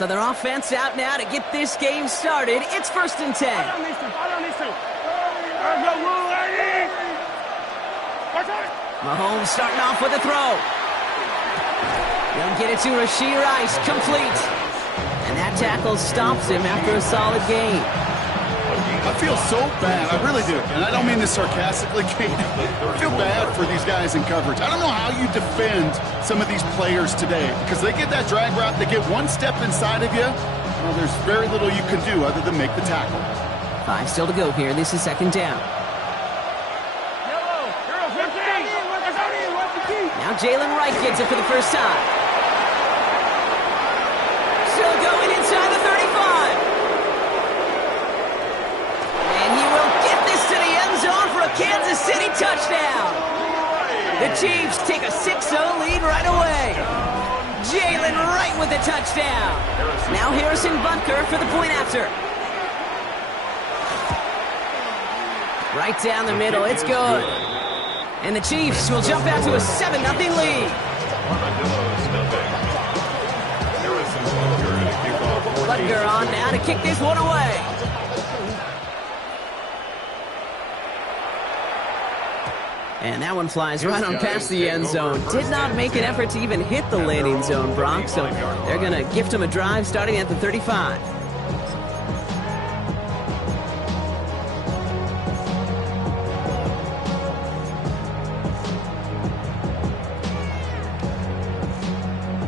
So their offense out now to get this game started. It's 1st and 10. Mahomes starting off with a throw. They'll get it to Rashee Rice, complete. And that tackle stops him after a solid gain. I feel so bad, I really do. And I don't mean this sarcastically, Kate. I feel bad for these guys in coverage. I don't know how you defend some of these players today because they get that drag route, they get one step inside of you. Well, there's very little you can do other than make the tackle. 5 still to go here. This is 2nd down. Now Jalen Wright gets it for the first time. Still going inside the 35. And he will get this to the end zone for a Kansas City touchdown. The Chiefs take a 6-0 lead right away. Jalen Wright with a touchdown. Now Harrison Butker for the point after. Right down the middle. It's good. And the Chiefs will jump out to a 7-0 lead. Butker on now to kick this one away. And that one flies right on past the end zone. Did not make an effort to even hit the landing zone, Brock. So they're going to gift him a drive starting at the 35.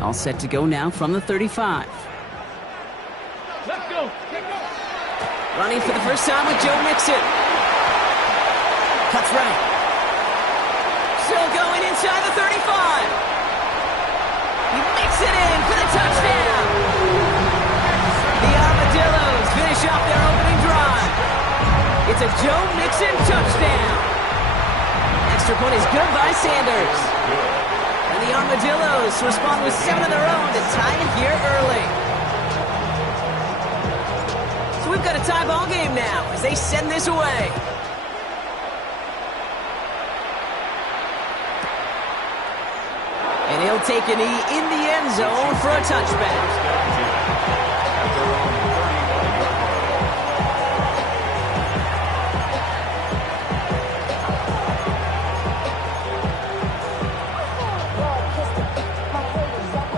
All set to go now from the 35. Let's go. Running for the first time with Joe Mixon. Cuts right. Still going inside the 35. He makes it in for the touchdown. The Armadillos finish off their opening drive. It's a Joe Mixon touchdown. Extra point is good by Sanders. And the Armadillos respond with 7 of their own to tie it here early. So we've got a tie ball game now as they send this away. And he'll take a knee in the end zone for a touchback.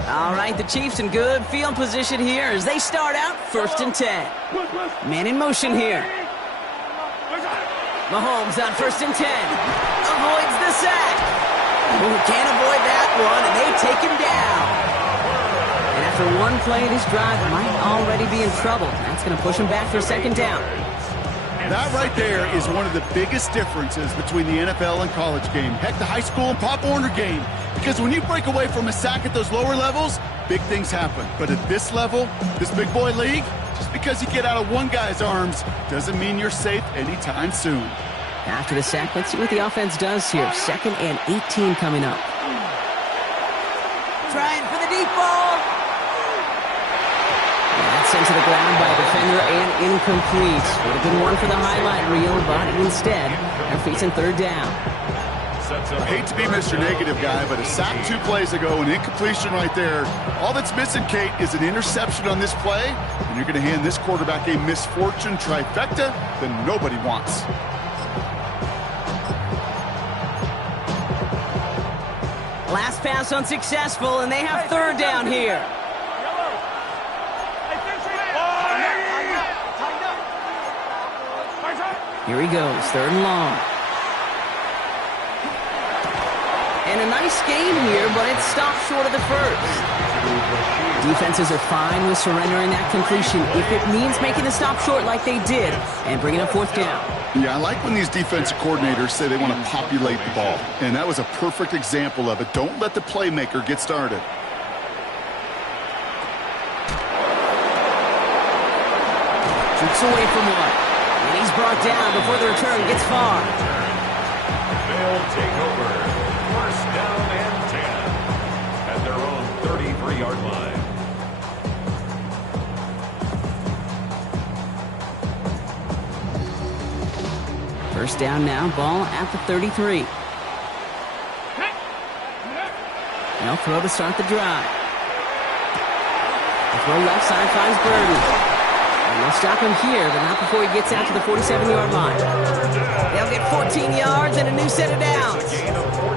All right, the Chiefs in good field position here as they start out 1st and 10. Man in motion here. Mahomes on 1st and 10. Avoids the sack. Ooh, can't avoid that one, and they take him down. And after one play, this drive might already be in trouble. That's going to push him back for 2nd down. That right there is one of the biggest differences between the NFL and college game. Heck, the high school and Pop Warner game. Because when you break away from a sack at those lower levels, big things happen. But at this level, this big boy league, just because you get out of one guy's arms doesn't mean you're safe anytime soon. After the sack, let's see what the offense does here. 2nd and 18 coming up. Trying for the deep ball. And that's sent to the ground by a defender and incomplete. Would have been one for the highlight reel, but instead, they're facing 3rd down. I hate to be Mr. Negative guy, but a sack 2 plays ago, an incompletion right there. All that's missing, Kate, is an interception on this play, and you're going to hand this quarterback a misfortune trifecta that nobody wants. Last pass unsuccessful, and they have 3rd down here. Here he goes, 3rd and long. And a nice gain here, but it stopped short of the 1st. Defenses are fine with surrendering that completion if it means making the stop short like they did and bringing up 4th down. Yeah, I like when these defensive coordinators say they want to populate the ball. And that was a perfect example of it. Don't let the playmaker get started. Shoots away from one. And he's brought down before the return gets far. They'll take over. 1st down and 10 at their own 33-yard line. First down now, ball at the 33. They'll throw to start the drive. The throw left side finds Burden. And they'll stop him here, but not before he gets out to the 47-yard line. They'll get 14 yards and a new set of downs.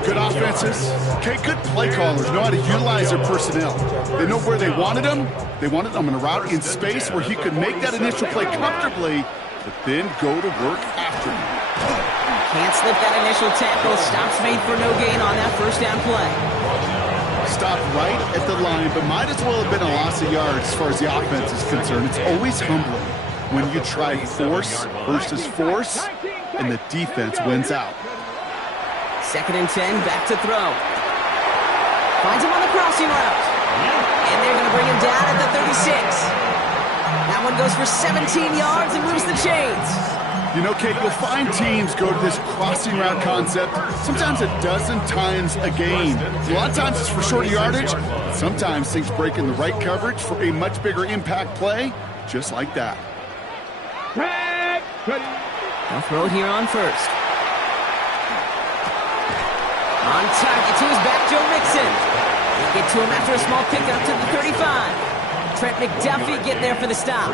Good offenses. Okay, good play callers know how to utilize their personnel. They know where they wanted them. They wanted them on a route in space where he could make that initial play comfortably, but then go to work after him. Can't slip that initial tackle. Stops made for no gain on that first down play. Stopped right at the line, but might as well have been a loss of yards as far as the offense is concerned. It's always humbling when you try force versus force, and the defense wins out. 2nd and 10, back to throw. Finds him on the crossing route. And they're going to bring him down at the 36. That one goes for 17 yards and moves the chains. You know, Kate, you'll find teams go to this crossing route concept sometimes a dozen times a game. A lot of times it's for shorter yardage. Sometimes things break in the right coverage for a much bigger impact play, just like that. They'll throw it here on first. On target to his back, Joe Mixon. They get to him after a small pickup to the 35. Trent McDuffie getting there for the stop.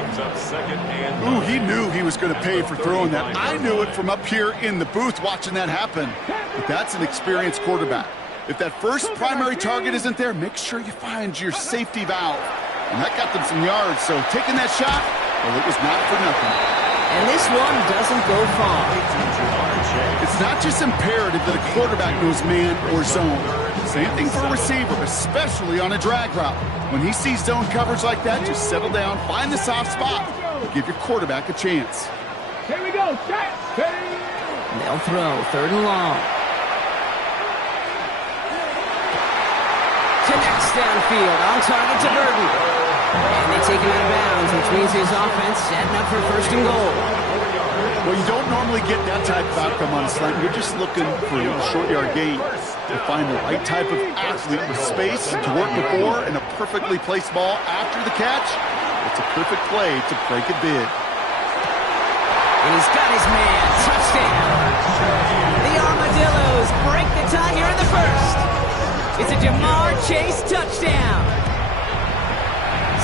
Ooh, he knew he was going to pay for throwing that. I knew it from up here in the booth watching that happen. But that's an experienced quarterback. If that first primary target isn't there, make sure you find your safety valve. And that got them some yards, so taking that shot, well, it was not for nothing. And this one doesn't go far. It's not just imperative that a quarterback knows man or zone. Same thing for a receiver, especially on a drag route. When he sees zone coverage like that, just settle down, find the soft spot, give your quarterback a chance. Here we go. They'll throw 3rd and long. Connects downfield, on target to Burden. And they take him out of bounds, which means his offense setting up for 1st and goal. Well, you don't normally get that type of outcome on a slant. You're just looking for a short yard gain. To find the right type of athlete with space to work before and a perfectly placed ball after the catch. It's a perfect play to break it big. And he's got his man. Touchdown. The Armadillos break the tie here in the first. It's a Jamar Chase touchdown.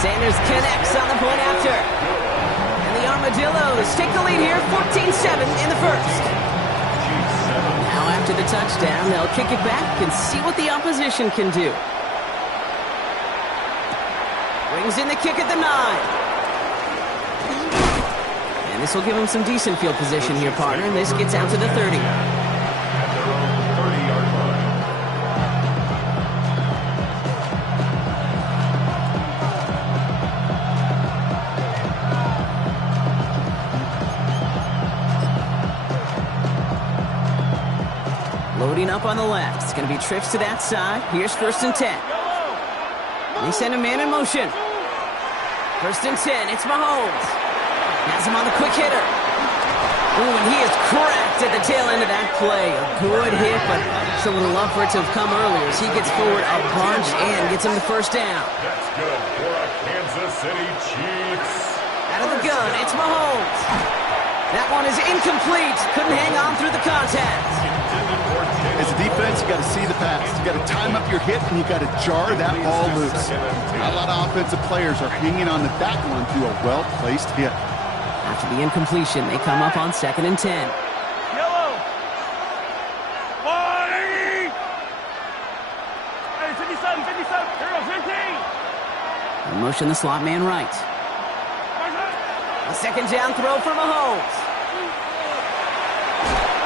Sanders connects on the point after. And the Armadillos take the lead here, 14-7 in the first. Now after the touchdown, they'll kick it back and see what the opposition can do. Brings in the kick at the 9. And this will give him some decent field position here, partner. And this gets out to the 30. Loading up on the left. It's going to be trips to that side. Here's 1st and 10. They send a man in motion. 1st and 10. It's Mahomes. Has him on the quick hitter. Ooh, and he is cracked at the tail end of that play. A good hit, but it's a little love for it to have come earlier as he gets forward a bunch and gets him the 1st down. That's good for a Kansas City Chiefs. Out of the gun, it's Mahomes. That one is incomplete. Couldn't hang on through the contact. As a defense, you got to see the pass. You got to time up your hit, and you got to jar that ball loose. Not a lot of offensive players are hanging on to that one through a well-placed hit. After the incompletion, they come up on 2nd and 10. Yellow. 40. Hey, 57, 57. Here goes 15. In motion, the slot man right. A 2nd down throw for Mahomes.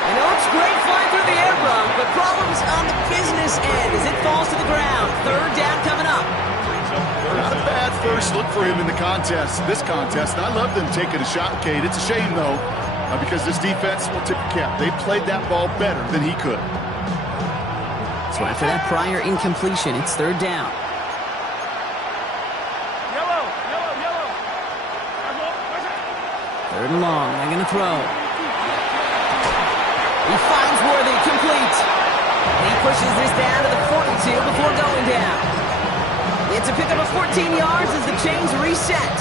And it looks great flying through the air run, but problems on the business end as it falls to the ground. 3rd down coming up. Not a bad first look for him in the contest, this contest. And I love them taking a shot, Kate. It's a shame, though, because this defense will tip the cap. They played that ball better than he could. So after that prior incompletion, it's 3rd down. Yellow. 3rd and long. They're going to throw. He finds Worthy, complete. And he pushes this down to the 42 before going down. It's a pickup of 14 yards as the chains reset.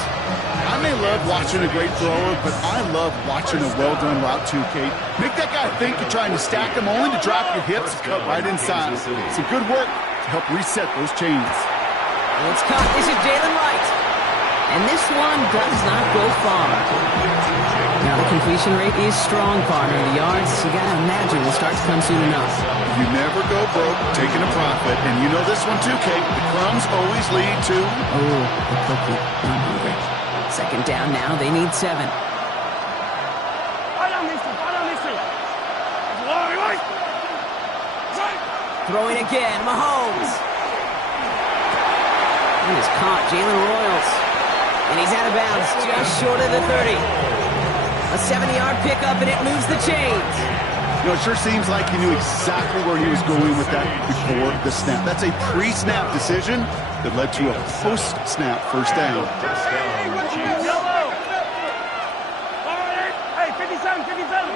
I may love watching a great thrower, but I love watching a well-done route too, Kate. Make that guy think you're trying to stack him only to drop your hips and cut right inside. Some good work to help reset those chains. And it's caught. This is Jalen Wright. And this one does not go far. Now the completion rate is strong, partner. The yards, you gotta imagine, will start to come soon enough. You never go broke taking a profit, and you know this one too, Kate. The crumbs always lead to... Oh, the cookie. I'm hungry. Second down now, they need 7. Throwing again, Mahomes. He is caught, Jalen Royals. And he's out of bounds, just short of the 30. A 70-yard pickup, and it moves the chains. You know, it sure seems like he knew exactly where he was going with that before the snap. That's a pre-snap decision that led to a post-snap first down. Hey, 57, 57.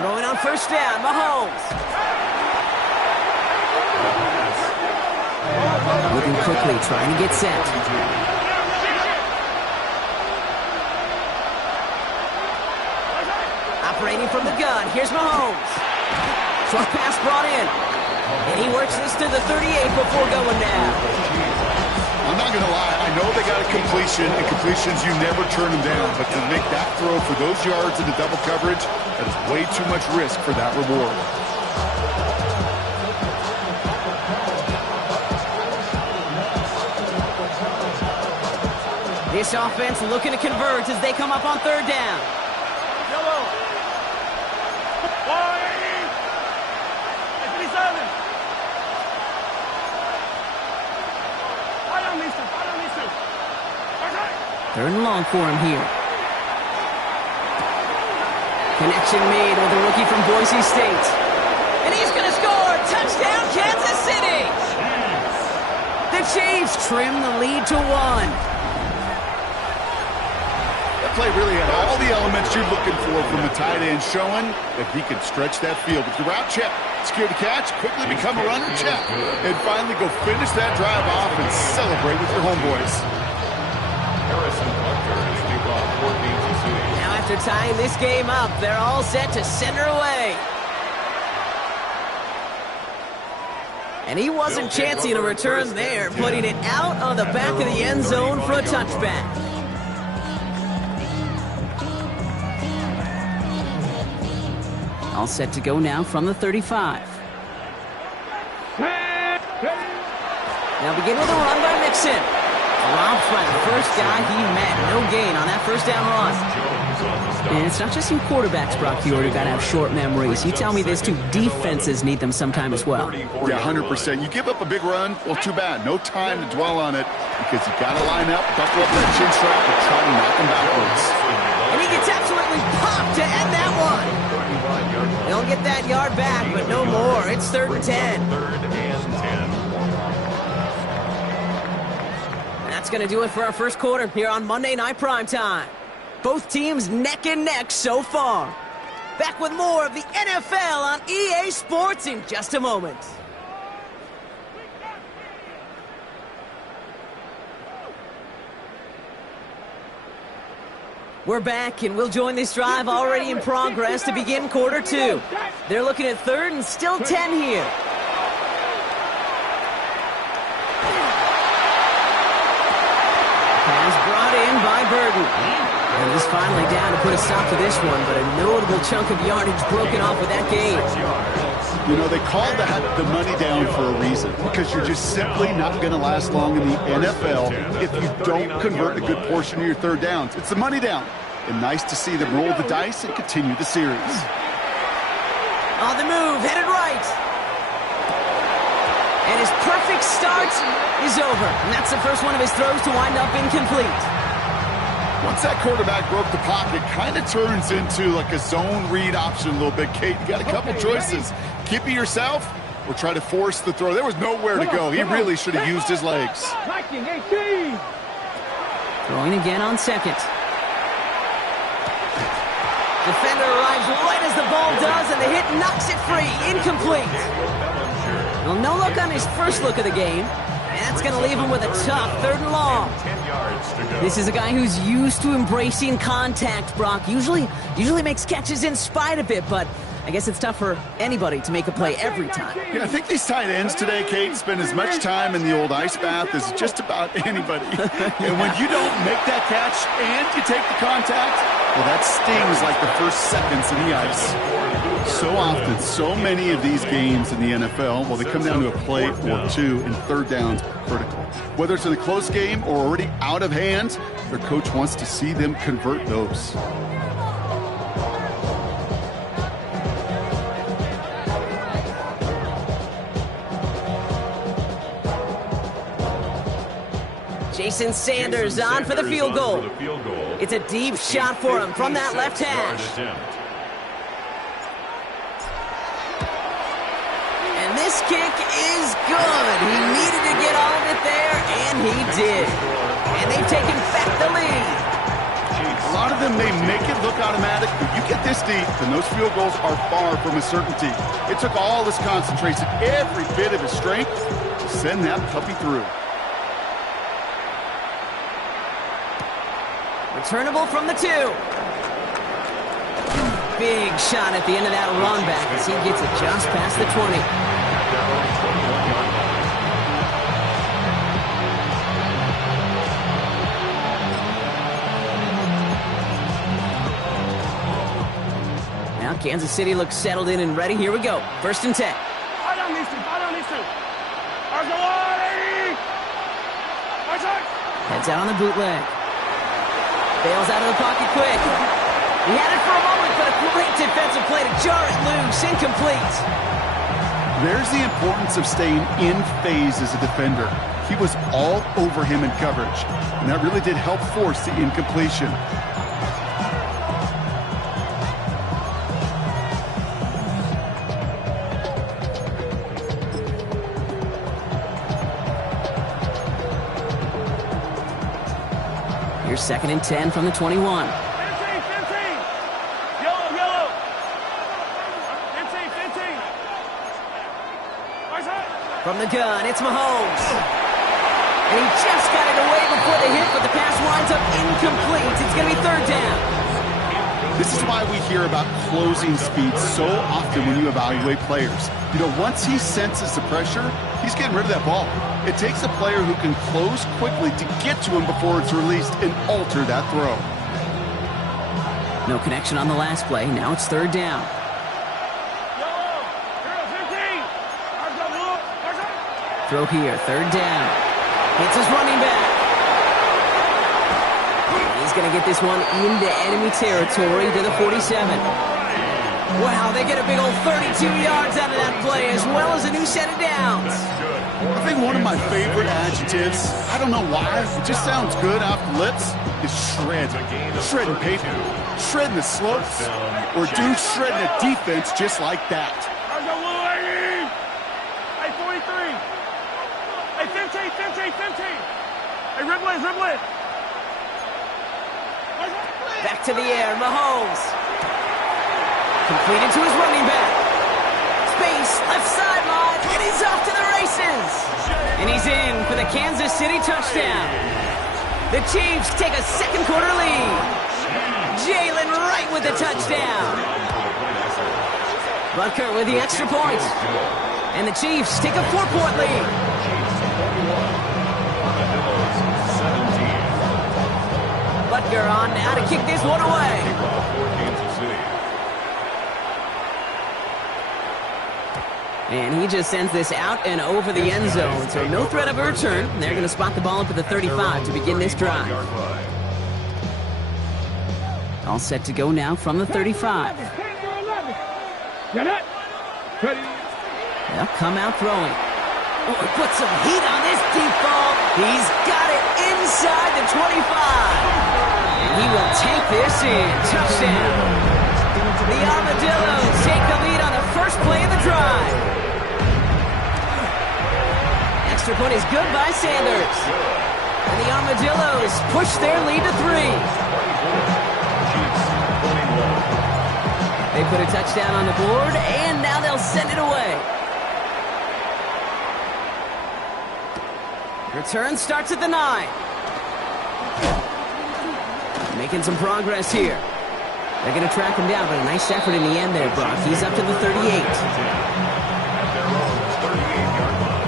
Throwing on first down, Mahomes. Moving quickly, trying to get set. Operating from the gun, here's Mahomes. Short pass brought in. And he works this to the 38 before going down. I'm not going to lie, I know they got a completion, and completions, you never turn them down. But to make that throw for those yards into double coverage, that is way too much risk for that reward. This offense looking to convert as they come up on third down. Yellow. 37. Third and long for him here. Connection made with the rookie from Boise State. And he's going to score! Touchdown, Kansas City! The Chiefs trim the lead to 1. That play really had all the elements you're looking for from the tight end, showing that he could stretch that field with the route check, secure the catch, quickly become a runner check, and finally go finish that drive off and celebrate with your homeboys. Now after tying this game up, they're all set to send her away. And he wasn't chancing a return there, putting it out on the back of the end zone for a touchback. All set to go now from the 35. Now begin with a run by Mixon. Robbed by the first guy he met. No gain on that first down run. And it's not just in quarterbacks, Brock, you already got to have short memories. You tell me this too, defenses need them sometime as well. Yeah, 100%. You give up a big run, well, too bad. No time to dwell on it because you got to line up, buckle up that chin strap, and try to knock him backwards. And he gets absolutely popped to end that one. They'll get that yard back, but no more. It's 3rd and 10. That's going to do it for our first quarter here on Monday Night Primetime. Both teams neck and neck so far. Back with more of the NFL on EA Sports in just a moment. We're back, and we'll join this drive already in progress to begin quarter 2. They're looking at 3rd and still 10 here. Pass brought in by Burton. And he's finally down to put a stop to this one, but a notable chunk of yardage broken off with that gain. You know, they called that the money down for a reason, because you're just simply not going to last long in the NFL if you don't convert a good portion of your third downs. It's the money down. And nice to see them roll the dice and continue the series. On the move, headed right. And his perfect start is over. And that's the first one of his throws to wind up incomplete. Once that quarterback broke the pocket, kind of turns into like a zone read option a little bit, Kate. You got a couple choices. Keep it yourself or try to force the throw. There was nowhere to go. He really should have used his legs. Throwing again on second. Defender arrives right as the ball does, and the hit knocks it free. Incomplete. Well, no look on his first look of the game. And that's going to leave him with a tough 3rd and long. This is a guy who's used to embracing contact, Brock. Usually makes catches in spite of it, but I guess it's tough for anybody to make a play every time. Yeah, I think these tight ends today, Kate, spend as much time in the old ice bath as just about anybody. And when you don't make that catch and you take the contact, well, that stings like the first seconds in the ice. So often, so many of these games in the NFL, well, they come down to a play or two, and third downs are critical. Whether it's in a close game or already out of hand, their coach wants to see them convert those. Jason Sanders on for the field goal. It's a deep shot for him from that left hash. And this kick is good. He needed to get all of it there, and he did. And they've taken back the lead. A lot of them may make it look automatic, but you get this deep, and those field goals are far from a certainty. It took all his concentration, every bit of his strength, to send that puppy through. Returnable from the 2. Big shot at the end of that run back as he gets it just past the 20. Now Kansas City looks settled in and ready. Here we go. 1st and 10. Heads out on the bootleg. Bails out of the pocket quick. He had it for a moment, but a great defensive play to jar it loose. Incomplete. There's the importance of staying in phase as a defender. He was all over him in coverage, and that really did help force the incompletion. Here's 2nd and 10 from the 21. 15. Yellow. 15. From the gun, it's Mahomes. And he just got it away before the hit, but the pass winds up incomplete. It's going to be 3rd down. This is why we hear about closing speed so often when you evaluate players. You know, once he senses the pressure, he's getting rid of that ball. It takes a player who can close quickly to get to him before it's released and alter that throw. No connection on the last play. Now it's 3rd down. Throw here, 3rd down. Hits his running back. He's going to get this one into enemy territory to the 47. Wow, they get a big old 32 yards out of that play, as well as a new set of downs. I think one of my favorite adjectives, I don't know why, it just sounds good off the lips, is shred. Shredding paper, shredding the slopes, or dude shredding a defense just like that. Hey, 43. Hey, 15. Hey, Ribley. Back to the air, Mahomes. Completed to his running back. Space, left sideline, and he's off to the races. And he's in for the Kansas City touchdown. The Chiefs take a 2nd quarter lead. Jalen Wright with the touchdown. Butker with the extra point. And the Chiefs take a 4-point lead. Butker on now to kick this one away. And he just sends this out and over the end zone. So no threat of a return. They're going to spot the ball up at the 35 to begin this drive. All set to go now from the 35. They'll come out throwing. Oh, put some heat on this deep ball. He's got it inside the 25. And he will take this in. Touchdown. The Armadillos take the lead on the first play of the drive. Extra point is good by Sanders. And the Armadillos push their lead to 3. They put a touchdown on the board, and now they'll send it away. Return starts at the 9. Making some progress here. They're going to track him down, but a nice effort in the end there, Brock. He's up to the 38. At their own 38-yard line.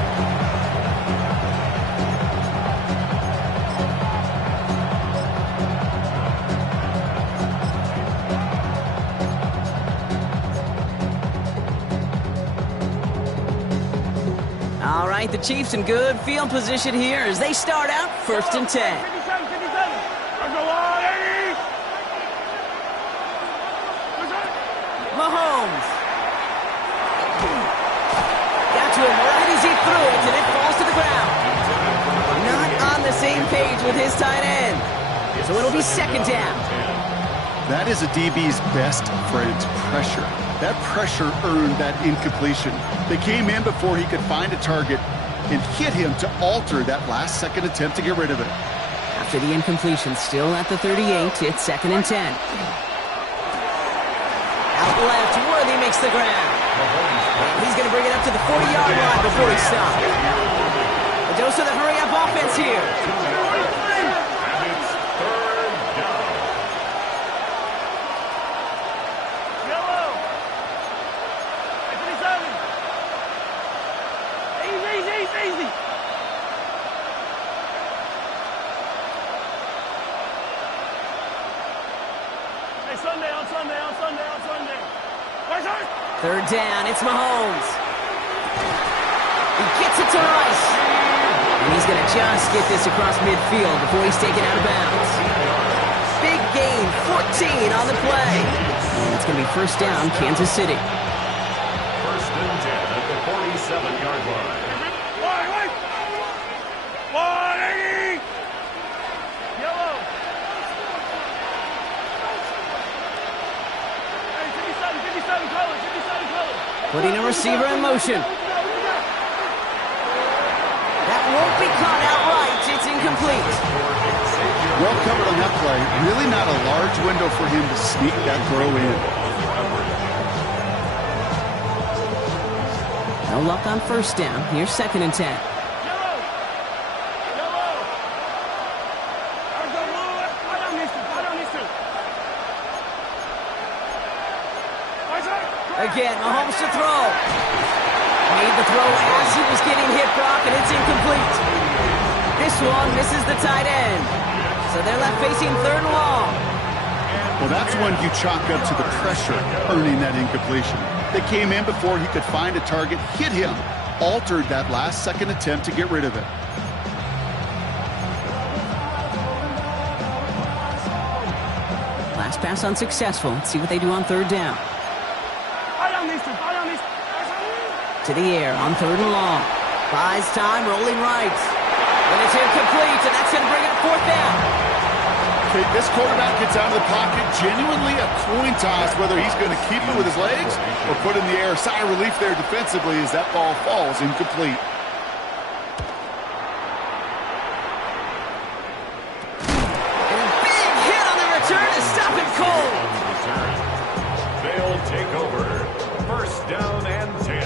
All right, the Chiefs in good field position here as they start out 1st and 10. 57, 57. Let's go on, 80. Mahomes. Got to him right as he threw it, and it falls to the ground. Not on the same page with his tight end. So it'll be 2nd down. That is a DB's best friend, pressure. That pressure earned that incompletion. They came in before he could find a target and hit him to alter that last-second attempt to get rid of it. After the incompletion, still at the 38, it's 2nd and 10. Out left, Worthy makes the ground. And he's going to bring it up to the 40-yard line before he stops. A dose of the hurry-up offense here. And it's 3rd down. Yellow. 57. Easy. Hey, Sunday. 3rd down, it's Mahomes. He gets it to Rice. And he's going to just get this across midfield before he's taken out of bounds. Big gain, 14 on the play. And it's going to be 1st down, Kansas City. 1st and 10 at the 47-yard line. 180. Yellow. Hey, 57 color. Putting a receiver in motion. That won't be caught outright. It's incomplete. Well covered on that play. Really not a large window for him to sneak that throw in. No luck on 1st down. Here's 2nd and 10. Again, Mahomes to throw. Made the throw as he was getting hit, Brock, and it's incomplete. This one misses the tight end. So they're left facing 3rd and long. Well, that's when you chalk up to the pressure earning that incompletion. They came in before he could find a target, hit him, altered that last-second attempt to get rid of it. Last pass unsuccessful. Let's see what they do on 3rd down. To the air on 3rd and long. Buys time, rolling right. And it's incomplete, and that's going to bring up 4th down. Okay, this quarterback gets out of the pocket, genuinely a coin toss whether he's going to keep it with his legs or put in the air. Sigh of relief there defensively as that ball falls incomplete. And a big hit on the return to stop it cold. They'll take over. 1st down and 10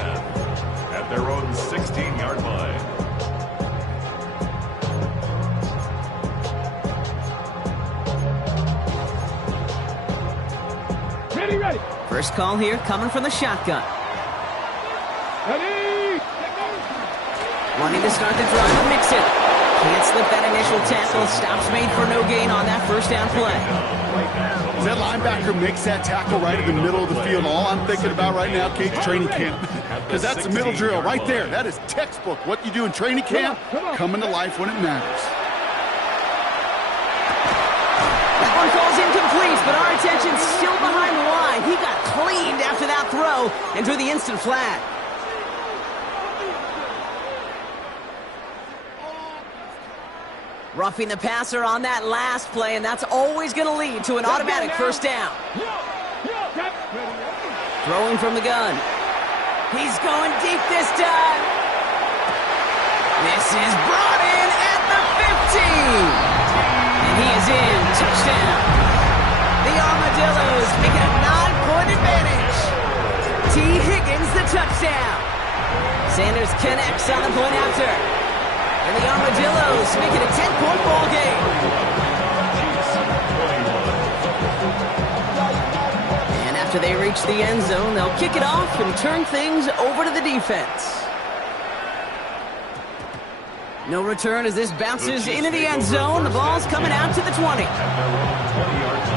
at their own 16-yard line. Ready. 1st call here coming from the shotgun. Ready. Wanting to start the drive and mix it. Can't slip that initial tackle. Stops made for no gain on that 1st down play. As that linebacker makes that tackle right in the middle of the field, all I'm thinking about right now, Kate, training camp. Because that's the middle drill right there. That is textbook. What you do in training camp, coming to life when it matters. That one falls incomplete, but our attention's still behind the line. He got cleaned after that throw and drew the instant flag. Roughing the passer on that last play, and that's always going to lead to an automatic 1st down. Throwing from the gun. He's going deep this time. This is brought in at the 15. And he is in. Touchdown. The Armadillos make it a 9-point advantage. T. Higgins the touchdown. Sanders connects on the point after. And the Armadillos make it a 10-point ball game. After they reach the end zone, they'll kick it off and turn things over to the defense. No return as this bounces into the end zone. The ball's coming out to the 20. At their own 20-yard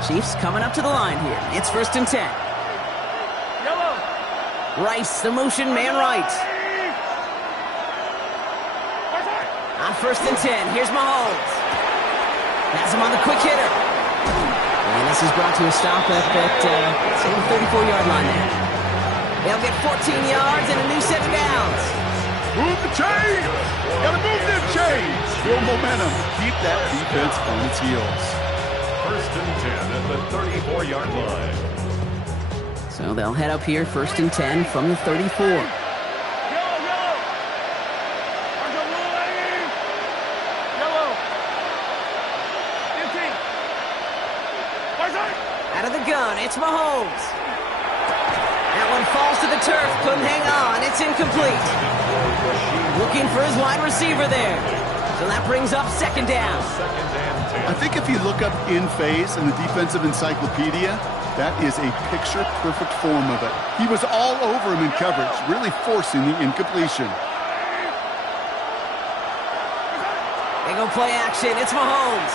line. Chiefs coming up to the line here. It's 1st and 10. Yellow. Rice, the motion man right. On 1st and 10, here's Mahomes. Has him on the quick hitter. And this is brought to a stop at say the 34-yard line there. They'll get 14 yards and a new set of downs. Move the chains! Gotta move them chains! Build momentum. Keep that defense on its heels. 1st and 10 at the 34-yard line. So they'll head up here, 1st and 10 from the 34. Yellow. Argo Willie. Yellow. 15. Out of the gun, it's Mahomes. That one falls to the turf, couldn't hang on, it's incomplete. Looking for his wide receiver there. So that brings up 2nd down. I think if you look up in phase in the defensive encyclopedia, that is a picture-perfect form of it. He was all over him in coverage, really forcing the incompletion. They go play action, it's Mahomes.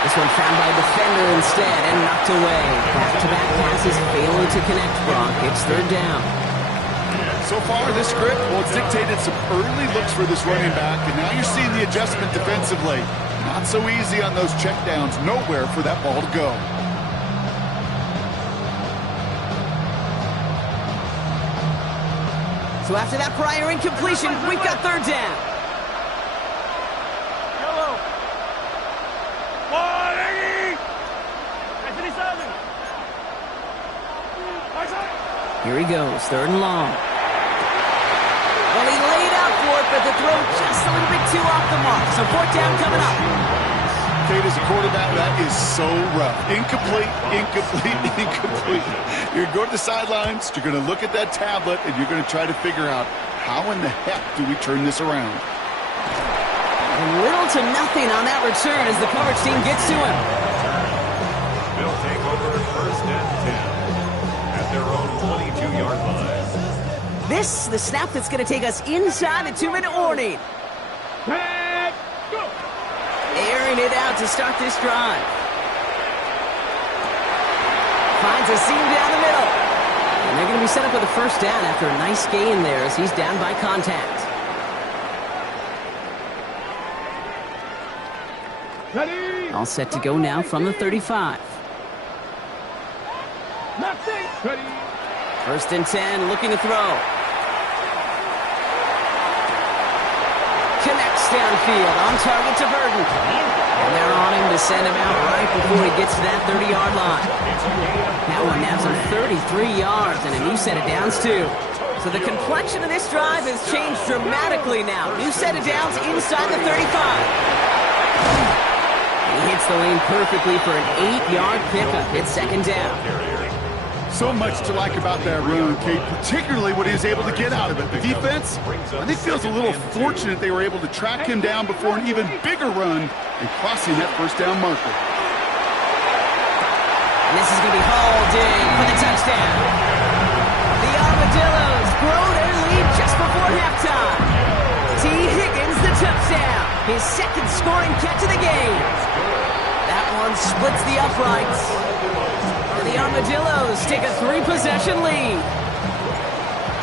This one found by a defender instead and knocked away. Back-to-back passes failing to connect, Brock. It's 3rd down. So far, this script, well, it's dictated some early looks for this running back, and now you're seeing the adjustment defensively. Not so easy on those checkdowns. Nowhere for that ball to go. So after that prior incompletion, we've got 3rd down. Yellow. 180. 57. Here he goes, 3rd and long. Well, he laid out for it, but the throw just a little bit too off the mark. So 4th down coming up. Kate, as a quarterback, that is so rough. Incomplete, incomplete, incomplete. You're going to go to the sidelines, you're going to look at that tablet, and you're going to try to figure out how in the heck do we turn this around. And little to nothing on that return as the coverage team gets to him. They'll take over 1st and 10 at their own 22-yard line. This, the snap that's going to take us inside the 2-minute warning. Airing it out to start this drive. Finds a seam down the middle. And they're going to be set up with a 1st down after a nice gain there as he's down by contact. Ready. All set to go now from the 35. Ready. 1st and 10, looking to throw. Connects downfield, on target to Burton. And they're on him to send him out right before he gets to that 30-yard line. That one nabs him 33 yards and a new set of downs, too. So the complexion of this drive has changed dramatically now. New set of downs inside the 35. He hits the lane perfectly for an 8-yard pickup. It's 2nd down. So much to like about that run, Kate, particularly what he was able to get out of it. The defense, I think, feels a little fortunate they were able to track him down before an even bigger run and crossing that 1st down marker. And this is going to be hauled in for the touchdown. The Armadillos grow their lead just before halftime. T. Higgins, the touchdown. His 2nd scoring catch of the game. That one splits the uprights. And the Armadillos take a 3-possession lead.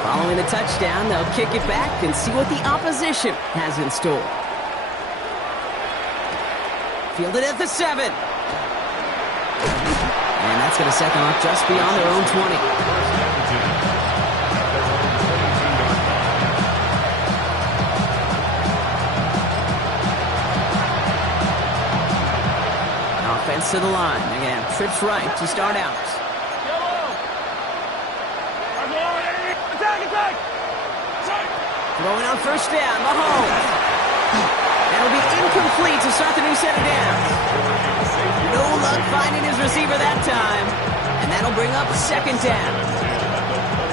Following the touchdown, they'll kick it back and see what the opposition has in store. Fielded at the 7. And that's going to set them up just beyond their own 20. Offense to the line. Again, trips right to start out. Attack! Throwing on 1st down, Mahomes. That'll be incomplete to start the new set of downs. No luck finding his receiver that time. And that'll bring up 2nd down.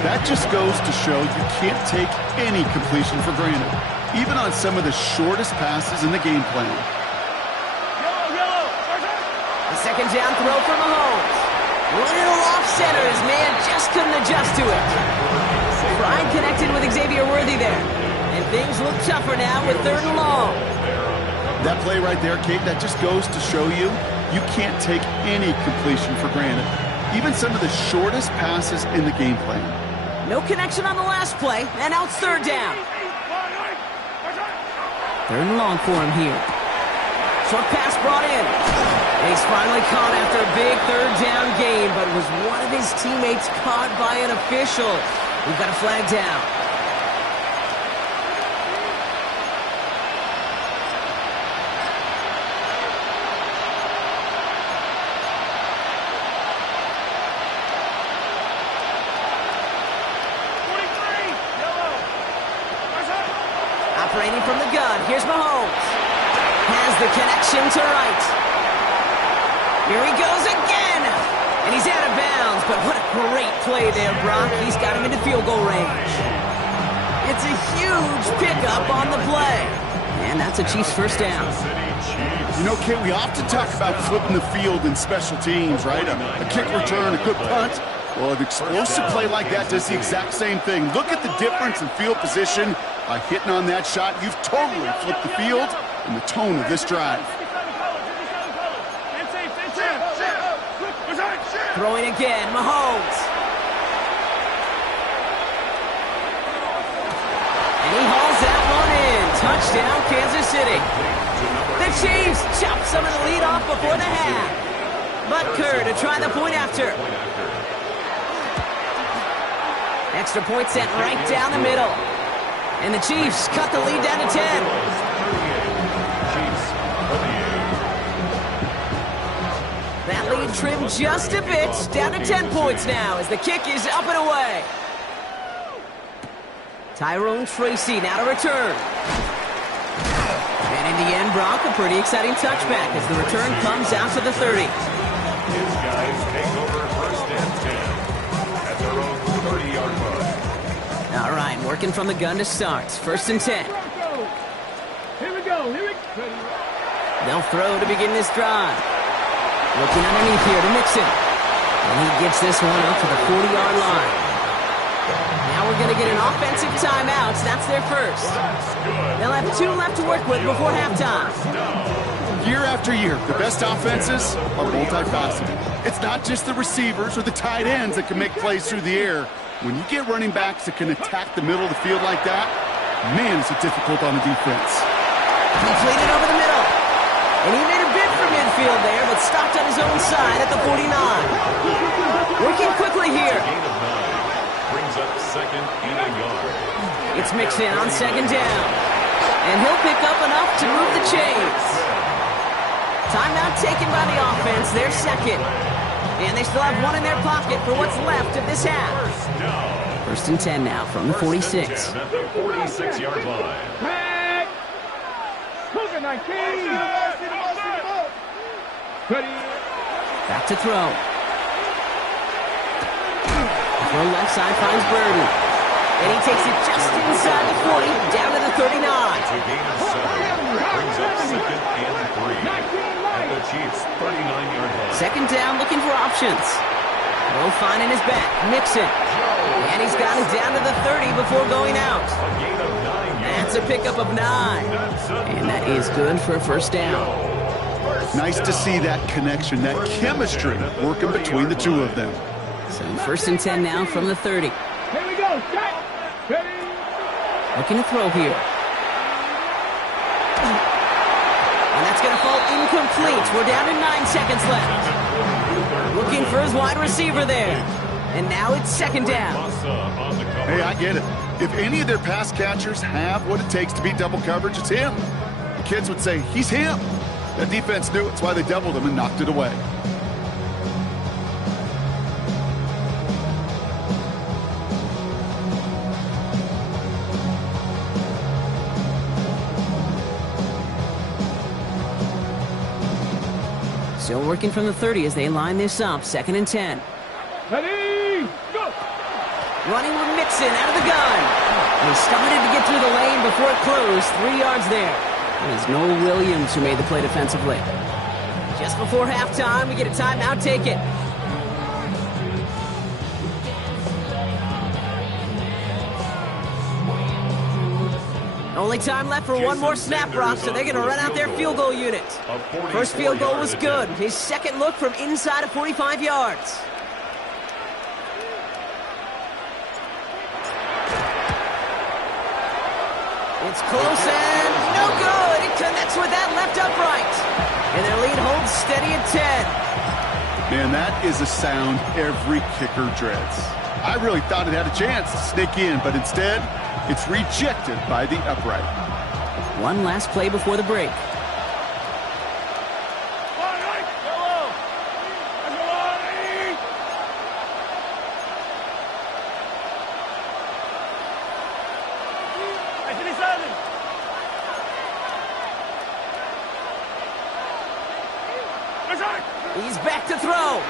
That just goes to show you can't take any completion for granted, even on some of the shortest passes in the game plan. The second down throw for Mahomes. Little off center. His man just couldn't adjust to it. Pride connected with yr3 there. And things look tougher now with 3rd and long. That play right there, Kate, that just goes to show you can't take any completion for granted, even some of the shortest passes in the game plan. No connection on the last play, and now it's 3rd down. 3rd and long for him here. Short pass brought in. And he's finally caught after a big 3rd down gain, but was one of his teammates caught by an official. We've got a flag down. Operating from the gun, here's Mahomes. Has the connection to right. Here he goes again. And he's out of bounds, but what a great play there, Brock. He's got him into field goal range. It's a huge pickup on the play. And that's a Chiefs first down. You know, Kate, we often talk about flipping the field in special teams, right? A kick return, a good punt. Well, an explosive play like that does the exact same thing. Look at the difference in field position. By hitting on that shot, you've totally flipped the field and the tone of this drive. Throwing again, Mahomes. And he hauls that one in. Touchdown, Kansas City. The Chiefs chop some of the lead off before the half. But Kerr to try the point after. Extra point sent right down the middle. And the Chiefs cut the lead down to 10. That lead trimmed just a bit, down to 10 points now as the kick is up and away. Tyrone Tracy now to return. And in the end, Brock, a pretty exciting touchback as the return comes out to the 30. His guys take over 1st and 10 at their own 30-yard line. All right, working from the gun to start. 1st and 10. Here we go. They'll throw to begin this drive. Looking underneath here to Mixon. And he gets this one up to the 40-yard line. Now we're going to get an offensive timeout. That's their first. They'll have 2 left to work with before halftime. Year after year, the best offenses are multifaceted. It's not just the receivers or the tight ends that can make plays through the air. When you get running backs that can attack the middle of the field like that, man, is it difficult on the defense. Completed over the middle. And he made a bid for midfield there, but stopped on his own side at the 49. Working quickly here. Gain of 9 brings up 2nd and a yard. It's Mixon on 2nd down. And he'll pick up enough to move the chains. Timeout taken by the offense, their 2nd. And they still have 1 in their pocket for what's left of this half. 1st and 10 now from the 46. At the 46-yard line. Back to throw. Throw left side finds Burden. And he takes it just inside the 40, down to the 39. It's a gain of 7. Brings up 2nd and 3 at the Chiefs' 39-yard line. 2nd down, looking for options. No fine in his back. Mixon. And he's got it down to the 30 before going out. A gain of 9 yards. That's a pickup of 9. And that is good for a 1st down. Nice to see that connection, that chemistry working between the two of them. So 1st and 10 now from the 30. Here we go. Ready. Looking to throw here. And that's going to fall incomplete. We're down to 9 seconds left. Looking for his wide receiver there. And now it's 2nd down. Hey, I get it. If any of their pass catchers have what it takes to beat double coverage, it's him. The kids would say, he's him. That defense knew it. That's why they doubled him and knocked it away. Still working from the 30 as they line this up. 2nd and 10. Ready, go! Running with Mixon out of the gun. They started to get through the lane before it closed. 3 yards there. It was Noel Williams who made the play defensively. Just before halftime, we get a timeout. Take it. Only time left for one more snap, Brock, so they're going to run out their field goal unit. First field goal was good. His second look from inside of 45 yards. It's close and no good. It connects with that left upright. And their lead holds steady at 10. Man, that is a sound every kicker dreads. I really thought it had a chance to sneak in, but instead, it's rejected by the upright. One last play before the break. He's back to throw.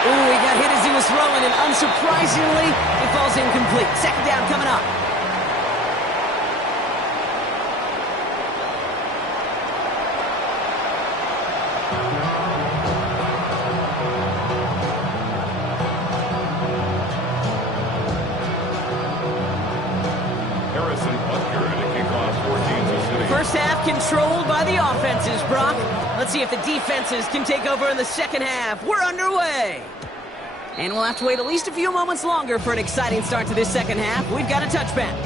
Ooh, he got hit as he was throwing, and unsurprisingly, it falls incomplete. Second down coming up. First half controlled by the offenses, Brock. Let's see if the defenses can take over in the second half. We're underway. And we'll have to wait at least a few moments longer for an exciting start to this second half. We've got a touchback.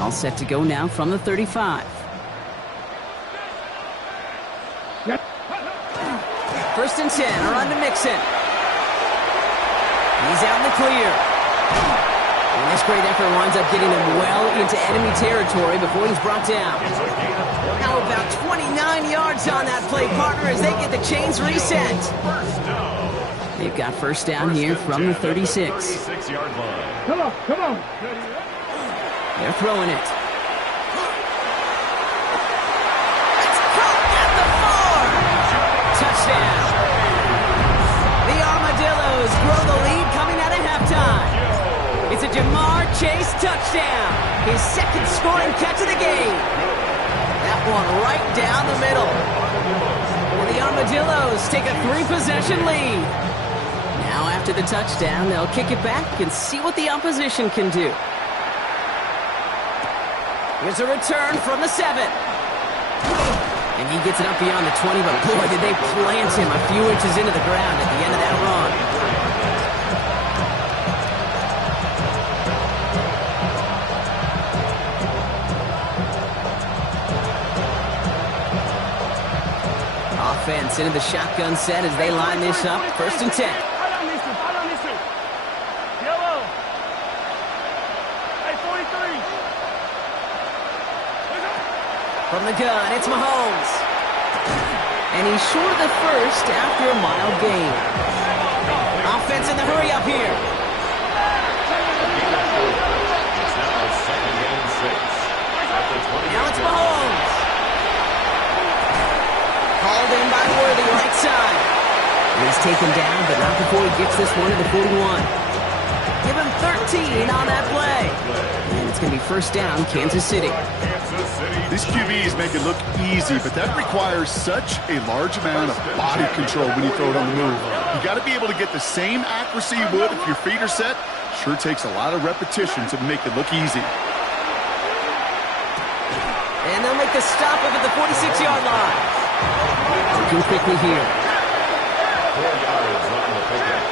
All set to go now from the 35. First and 10, a run to Mixon. He's out in the clear. And this great effort winds up getting him well into enemy territory before he's brought down. How about 29 yards on that play, partner, as they get the chains reset. They've got first down here from the 36. Come on, come on. They're throwing it. It's caught at the 4. Touchdown. The Armadillos grow the lead coming out of halftime. It's a Jamar Chase touchdown. His second scoring catch of the game. That one right down the middle. And the Armadillos take a 3-possession lead. Now after the touchdown, they'll kick it back and see what the opposition can do. Here's a return from the 7. And he gets it up beyond the 20, but boy, did they plant him a few inches into the ground at the end of that run. Offense into the shotgun set as they line this up. First and 10. From the gun, it's Mahomes. And he's short of the first after a mild gain. Offense in the hurry up here. Now it's Mahomes. Called in by Worthy, right side. And he's taken down, but not before he gets this one to the 41. Give him 13 on that play. And it's going to be first down, Kansas City. These QBs make it look easy, but that requires such a large amount of body control when you throw it on the move. You got to be able to get the same accuracy you would if your feet are set. Sure takes a lot of repetition to make it look easy. And they'll make the stop up at the 46-yard line. Working quickly here. 4 yards on the pickup.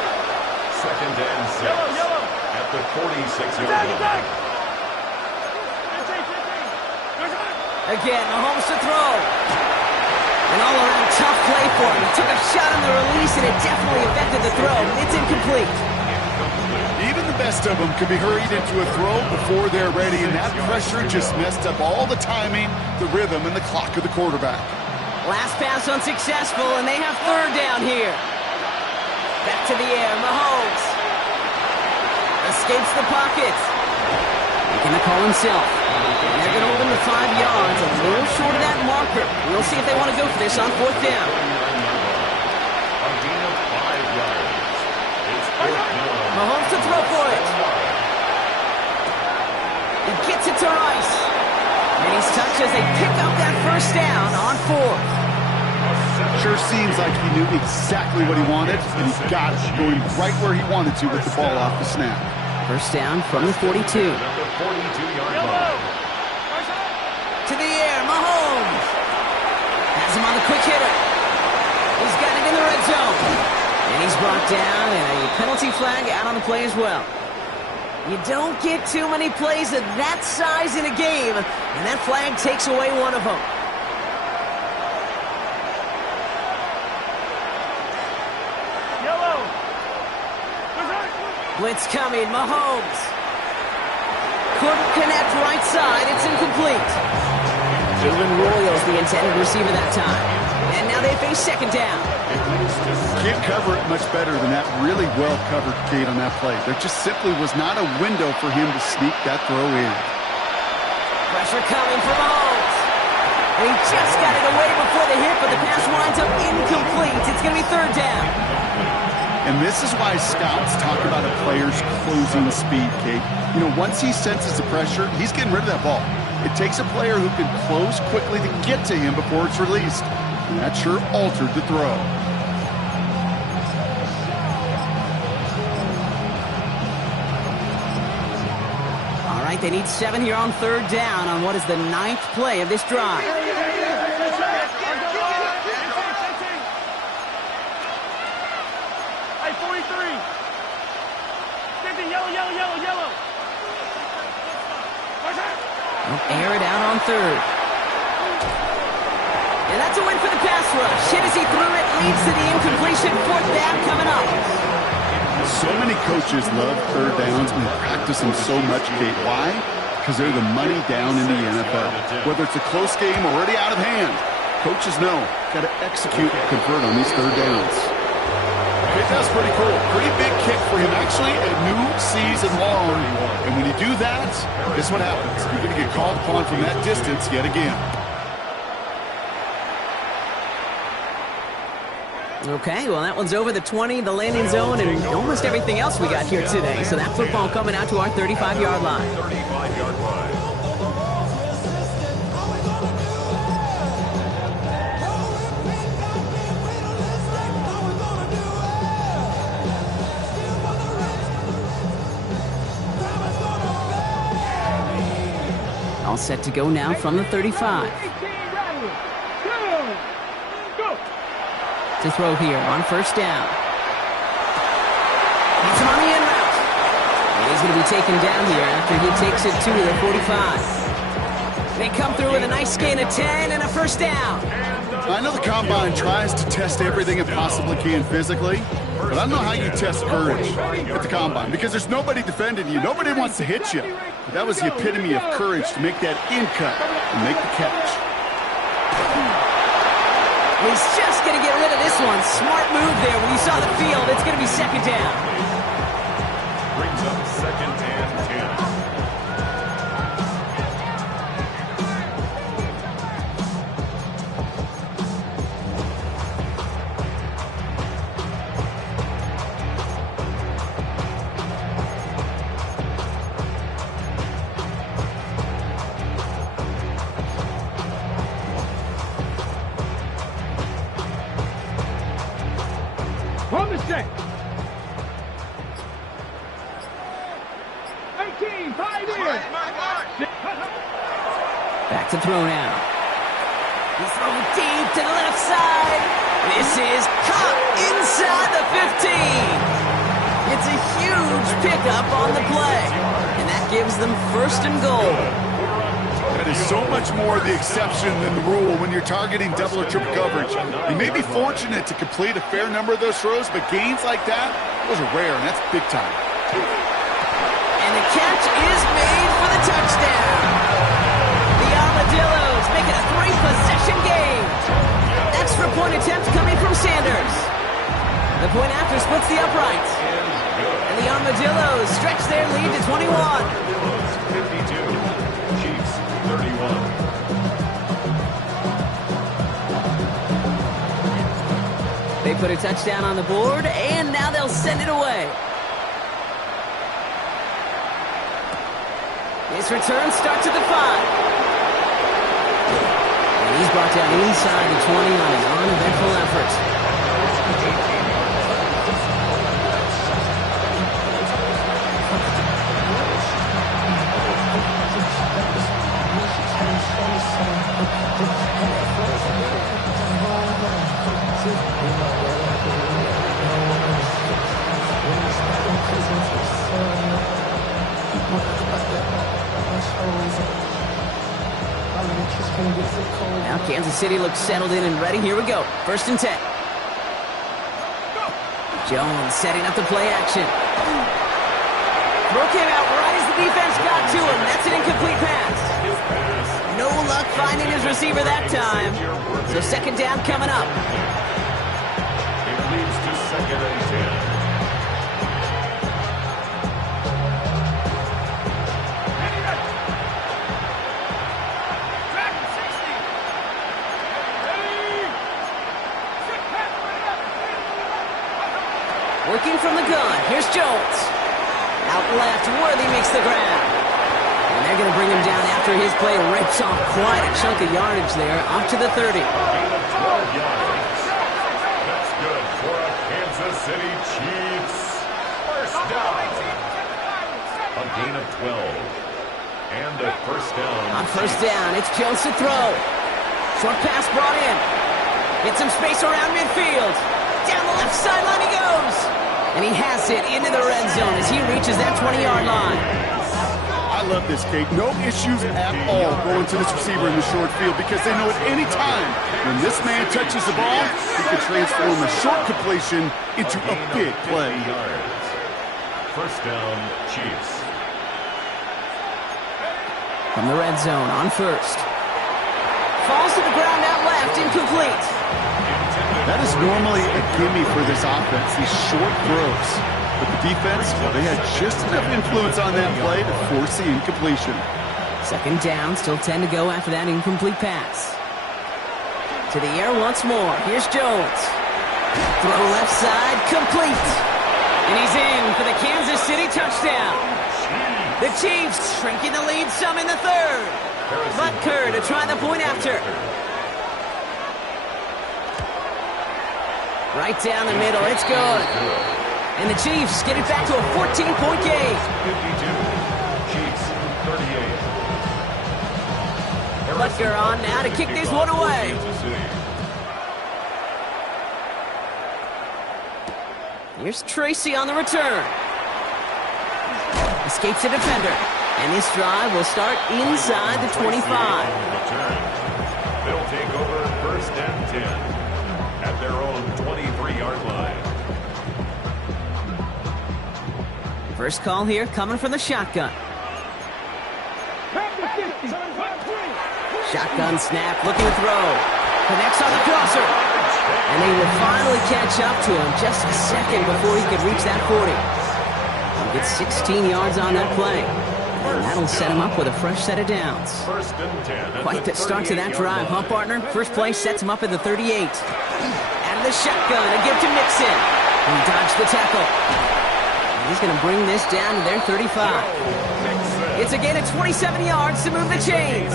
Second and 6 at the 46-yard line. Again, Mahomes to throw. An all-around tough play for him. He took a shot on the release, and it definitely affected the throw. It's incomplete. Even the best of them can be hurried into a throw before they're ready, and that pressure just messed up all the timing, the rhythm, and the clock of the quarterback. Last pass unsuccessful, and they have third down here. Back to the air, Mahomes. Escapes the pocket. Making the call himself. And they're going to hold him the 5 yards, a little short of that marker. We'll see if they want to go for this on 4th down. A gain of 5 yards. It's 4th down. Mahomes to throw for it. He gets it to Rice. And he's touched as they pick up that 1st down on 4th. Sure seems like he knew exactly what he wanted, and he got it, going right where he wanted to with the ball off the snap. 1st down from the 42. The 42-yard line. To the air, Mahomes. Has him on the quick hitter. He's got it in the red zone. And he's brought down, and a penalty flag out on the play as well. You don't get too many plays of that size in a game, and that flag takes away one of them. Blitz coming, Mahomes. Couldn't connect right side, it's incomplete. Jalen Royals the intended receiver that time. And now they face 2nd down. Can't cover it much better than that really well-covered gate on that play. There just simply was not a window for him to sneak that throw in. Pressure coming for Mahomes. And he just got it away before the hit, but the pass winds up incomplete. It's going to be 3rd down. And this is why scouts talk about a player's closing speed, Kate. You know, once he senses the pressure, he's getting rid of that ball. It takes a player who can close quickly to get to him before it's released. And that sure altered the throw. All right, they need 7 here on 3rd down on what is the 9th play of this drive. Air it out on 3rd. And that's a win for the pass rush. Hit as he threw it, leads to the incompletion. 4th down coming up. So many coaches love 3rd downs and practice them so much, Kate. Why? Because they're the money down in the NFL. Whether it's a close game or already out of hand, coaches know, got to execute and convert on these 3rd downs. Okay, that's pretty cool. Pretty big kick for him. Actually, a new season long. And when you do that, guess what happens? You're going to get called upon from that distance yet again. Okay, well, that one's over the 20, the landing zone, and almost everything else we got here today. So that football coming out to our 35-yard line. 35-yard line. All set to go now from the 35. To throw here on 1st down. It's him on the in route. And he's going to be taken down here after he takes it to the 45. They come through with a nice gain of 10 and a 1st down. I know the Combine tries to test everything it possibly can physically, but I don't know how you test courage at the Combine because there's nobody defending you. Nobody wants to hit you. But that was the epitome of courage to make that in cut and make the catch. He's just going to get rid of this one. Smart move there when he saw the field. It's going to be 2nd down. Brings up 2nd and 10. On the set. 18, 5 in. Back to throw now. He's throwing deep to the left side. This is caught inside the 15. It's a huge pickup on the play. And that gives them 1st and goal. That is so much more the exception than the rule when you're targeting double or triple coverage. You may be fortunate to complete a fair number of those throws, but gains like that, those are rare, and that's big time. And the catch is made for the touchdown. The Armadillos make it a 3-possession game. Extra point attempt coming from Sanders. The point after splits the uprights. And the Armadillos stretch their lead to 21. 52, Chiefs 31. They put a touchdown on the board, and now they'll send it away. This return starts at the 5. And he's brought down inside the 20 on an uneventful effort. Now Kansas City looks settled in and ready. Here we go. 1st and 10. Jones setting up the play action. Throw came out right as the defense got to him. That's an incomplete pass. No luck finding his receiver that time. So 2nd down coming up. It leads to 2nd and 10. Working from the gun. Here's Jones. Out left, Worthy makes the grab. And they're going to bring him down after his play rips off quite a chunk of yardage there, up to the 30. Gain of 12 yards. That's good for a Kansas City Chiefs. 1st down. A gain of 12. And a 1st down. On 1st down, it's Jones to throw. Short pass brought in. Gets some space around midfield. Down the left sideline he goes. And he has it into the red zone as he reaches that 20-yard line. I love this, Kate. No issues at all going to this receiver in the short field because they know at any time when this man touches the ball, he can transform a short completion into a big play. 1st down, Chiefs. From the red zone on 1st. Falls to the ground out left, incomplete. That is normally a gimme for this offense, these short throws. But the defense, well, they had just enough influence on that play to force the incompletion. 2nd down, still 10 to go after that incomplete pass. To the air once more. Here's Jones. Throw left side, complete. And he's in for the Kansas City touchdown. The Chiefs shrinking the lead some in the 3rd. Butker to try the point after. Right down the middle, it's good. And the Chiefs get it back to a 14-point game. 52, Chiefs 38. Butker on now to kick this one away. Here's Tracy on the return. Escapes the defender. And this drive will start inside the 25. They'll take over 1st and 10 at their own 23-yard line. First call here coming from the shotgun. Shotgun snap, looking to throw. Connects on the crosser. And they will finally catch up to him just a second before he could reach that 40. He gets 16 yards on that play. And that'll set him up with a fresh set of downs. 1st and 10. Quite the start to that drive, huh, partner? First play sets him up at the 38. Out of the shotgun, a give to Mixon. And he dodged the tackle. And he's going to bring this down to their 35. It's a gain of 27 yards to move the chains.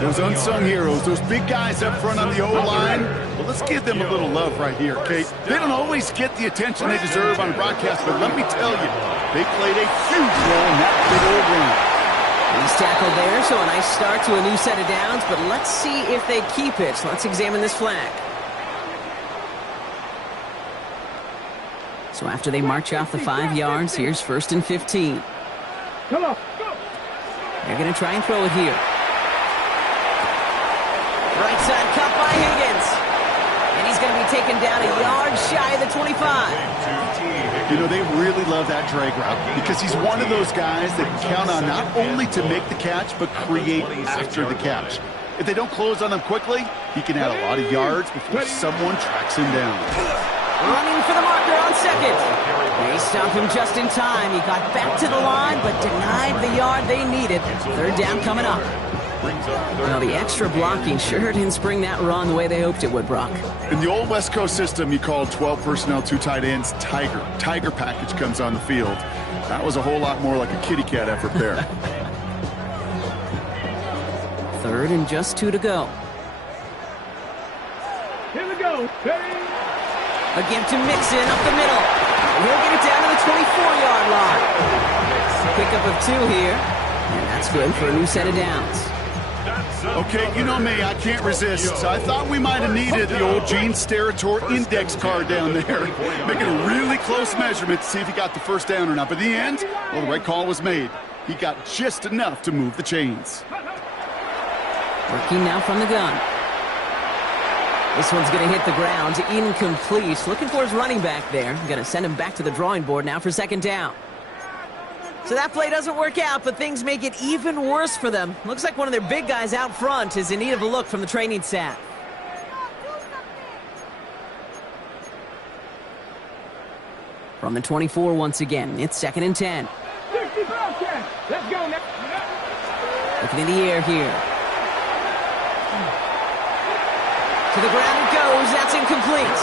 Those unsung heroes, those big guys up front on the O-line, well, let's give them a little love right here, Kate. They don't always get the attention they deserve on broadcast, but let me tell you, they played a huge role in that big old run. He's tackled there, so a nice start to a new set of downs, but let's see if they keep it. So let's examine this flag. So after they march off the 5 yards, here's 1st and 15. Come on. They're going to try and throw it here. Right side cut by Higgins. And he's going to be taken down a yard shy of the 25. You know, they really love that drag route because he's one of those guys that count on not only to make the catch, but create after the catch. If they don't close on him quickly, he can add a lot of yards before someone tracks him down. Running for the marker on 2nd. They stopped him just in time. He got back to the line, but denied the yard they needed. 3rd down coming up. Brings up third. Well, the extra blocking sure didn't spring that run the way they hoped it would, Brock. In the old West Coast system, you called 12 personnel, 2 tight ends, Tiger. Tiger package comes on the field. That was a whole lot more like a kitty cat effort there. Third and just 2 to go. Here we go. Ready? A give to Mixon up the middle. He'll get it down to the 24-yard line. Pickup of 2 here, and that's good for a new set of downs. Okay, you know me, I can't resist. I thought we might have needed the old Gene Steratore index card down there, making a really close measurement to see if he got the first down or not. But in the end, well, the right call was made. He got just enough to move the chains. Working now from the gun. This one's going to hit the ground, incomplete. Looking for his running back there. Going to send him back to the drawing board now for second down. So that play doesn't work out, but things make it even worse for them. Looks like one of their big guys out front is in need of a look from the training staff. From the 24 once again, it's 2nd and 10. 65 10. Let's go now. Looking in the air here. To the ground it goes. That's incomplete.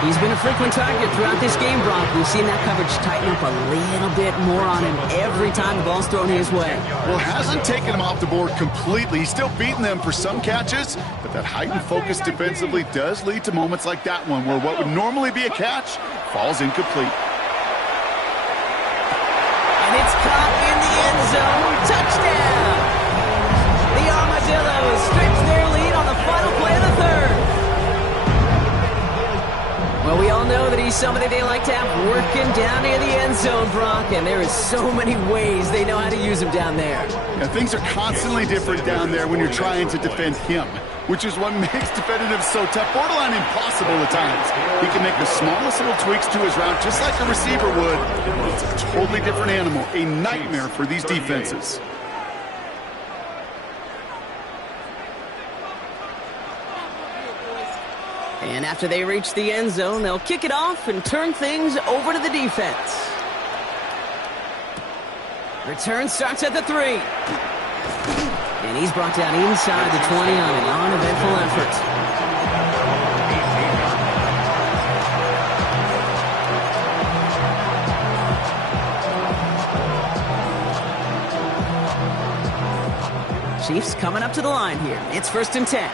He's been a frequent target throughout this game, Brock. We've seen that coverage tighten up a little bit more on him every time the ball's thrown his way. Well, hasn't taken him off the board completely. He's still beating them for some catches, but that heightened focus defensively does lead to moments like that one where what would normally be a catch falls incomplete. And it's caught in the end zone. Touchdown! The Armadillos stretch their lead on the final play of the third. Well, we all know that he's somebody they like to have working down near the end zone, Brock, and there is so many ways they know how to use him down there. Yeah, things are constantly different down there when you're trying to defend him, which is what makes defending him so tough, borderline impossible at times. He can make the smallest little tweaks to his route just like a receiver would. It's a totally different animal, a nightmare for these defenses. And after they reach the end zone, they'll kick it off and turn things over to the defense. Return starts at the 3. And he's brought down inside the 20 on an uneventful effort. Chiefs coming up to the line here. It's 1st and 10.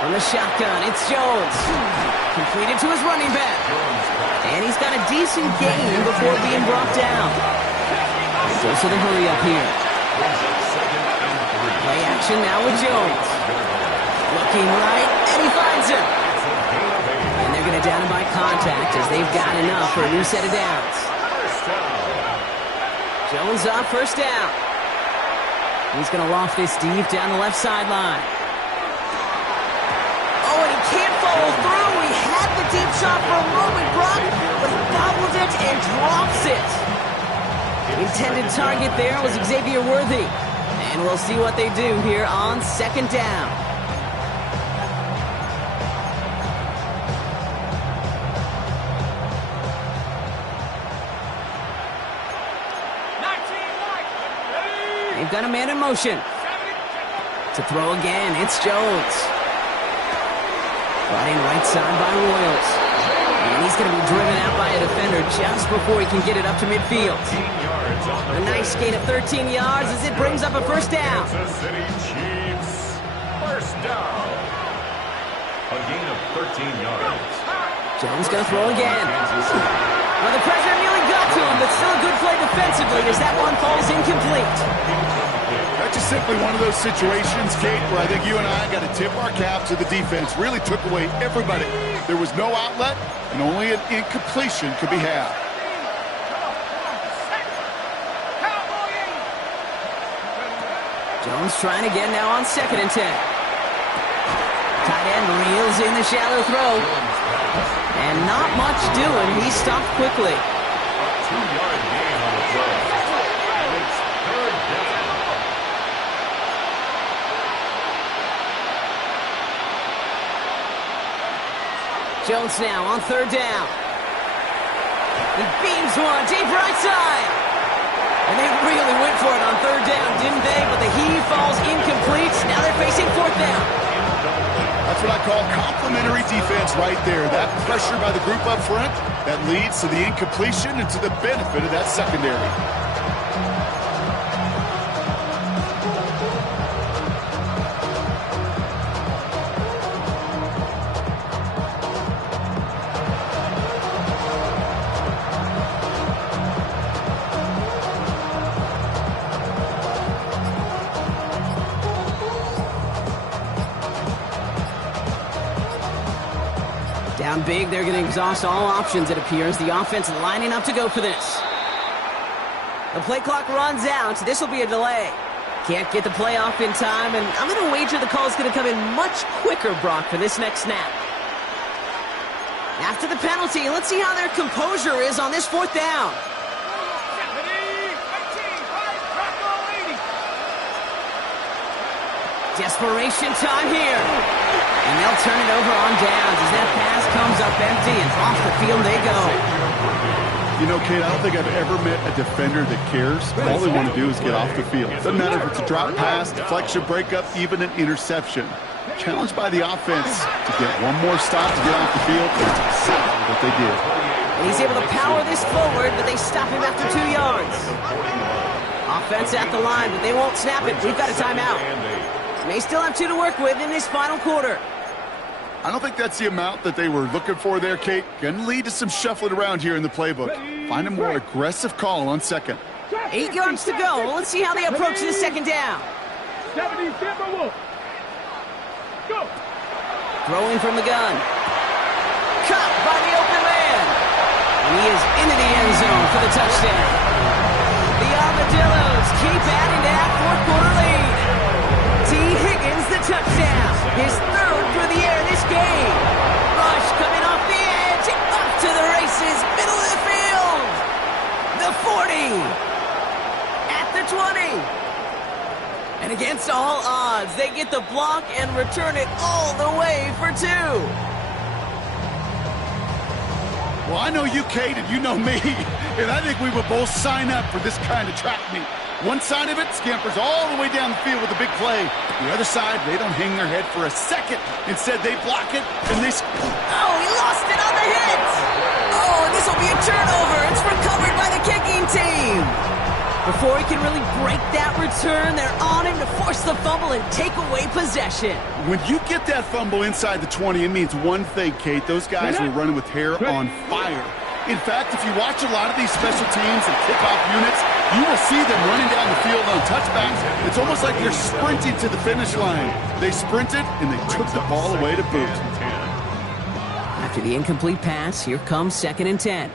From the shotgun, it's Jones. Completed to his running back. And he's got a decent gain before being brought down. Goes to the hurry up here. Play action now with Jones. Looking right, and he finds him. And they're going to down him by contact as they've got enough for a new set of downs. Jones off 1st down. He's going to loft this deep down the left sideline. Can't follow through. He had the deep shot for a moment, Brock, but he bobbled it and drops it. Intended target there was Xavier Worthy. And we'll see what they do here on 2nd down. They've got a man in motion. To throw again, it's Jones. Brought in right side by Royals. And he's going to be driven out by a defender just before he can get it up to midfield. A nice gain of 13 yards as it brings up a 1st down. Kansas City Chiefs, 1st down. A gain of 13 yards. Jones going to throw again. Well, the pressure nearly got to him, but still a good play defensively as that one falls incomplete. That's just simply one of those situations, Kate, where I think you and I got to tip our cap to the defense. Really took away everybody. There was no outlet, and only an incompletion could be had. Jones trying again now on 2nd and 10. Tight end reels in the shallow throw. And not much doing. He stopped quickly. 2-yard gain on the throw. And it's 3rd down. Jones now on 3rd down. He beams one deep right side. And they really went for it on third down, didn't they? But the heave falls incomplete. Now they're facing fourth down. That's what I call complimentary defense right there. That pressure by the group up front, that leads to the incompletion and to the benefit of that secondary. Down big, they're going to exhaust all options, it appears. The offense lining up to go for this. The play clock runs out. This will be a delay. Can't get the play off in time, and I'm going to wager the call is going to come in much quicker, Brock, for this next snap. After the penalty, let's see how their composure is on this fourth down. Desperation time here. And they'll turn it over on downs as that pass comes up empty and off the field they go. You know, Kate, I don't think I've ever met a defender that cares. All they want to do is get off the field. Doesn't matter if it's a drop pass, deflection, breakup, even an interception. Challenged by the offense to get one more stop to get off the field. That's exactly what they did. And he's able to power this forward, but they stop him after 2 yards. Offense at the line, but they won't snap it. We've got a timeout. May still have 2 to work with in this final quarter. I don't think that's the amount that they were looking for there, Kate. Going to lead to some shuffling around here in the playbook. Find a more aggressive call on second. 8 yards to go. Well, let's see how they approach this second down. 70, step by one. Go. Throwing from the gun. Caught by the open man. And he is into the end zone for the touchdown. The Armadillos keep adding to that fourth quarter lead. T. Higgins, the touchdown. His third for the air this game. Rush coming off the edge. Up to the races. Middle of the field. The 40. At the 20. And against all odds, they get the block and return it all the way for 2. Well, I know you, Kate, and you know me. And I think we would both sign up for this kind of track meet. One side of it scampers all the way down the field with a big play. The other side, they don't hang their head for a second. Instead, they block it, and they... Oh, he lost it on the hit! Oh, and this will be a turnover. It's recovered by the kicking team. Before he can really break that return, they're on him to force the fumble and take away possession. When you get that fumble inside the 20, it means one thing, Kate. Those guys were running with hair on fire. In fact, if you watch a lot of these special teams and kickoff units, you will see them running down the field on touchbacks. It's almost like they're sprinting to the finish line. They sprinted, and they took the ball away to boot. After the incomplete pass, here comes 2nd and 10.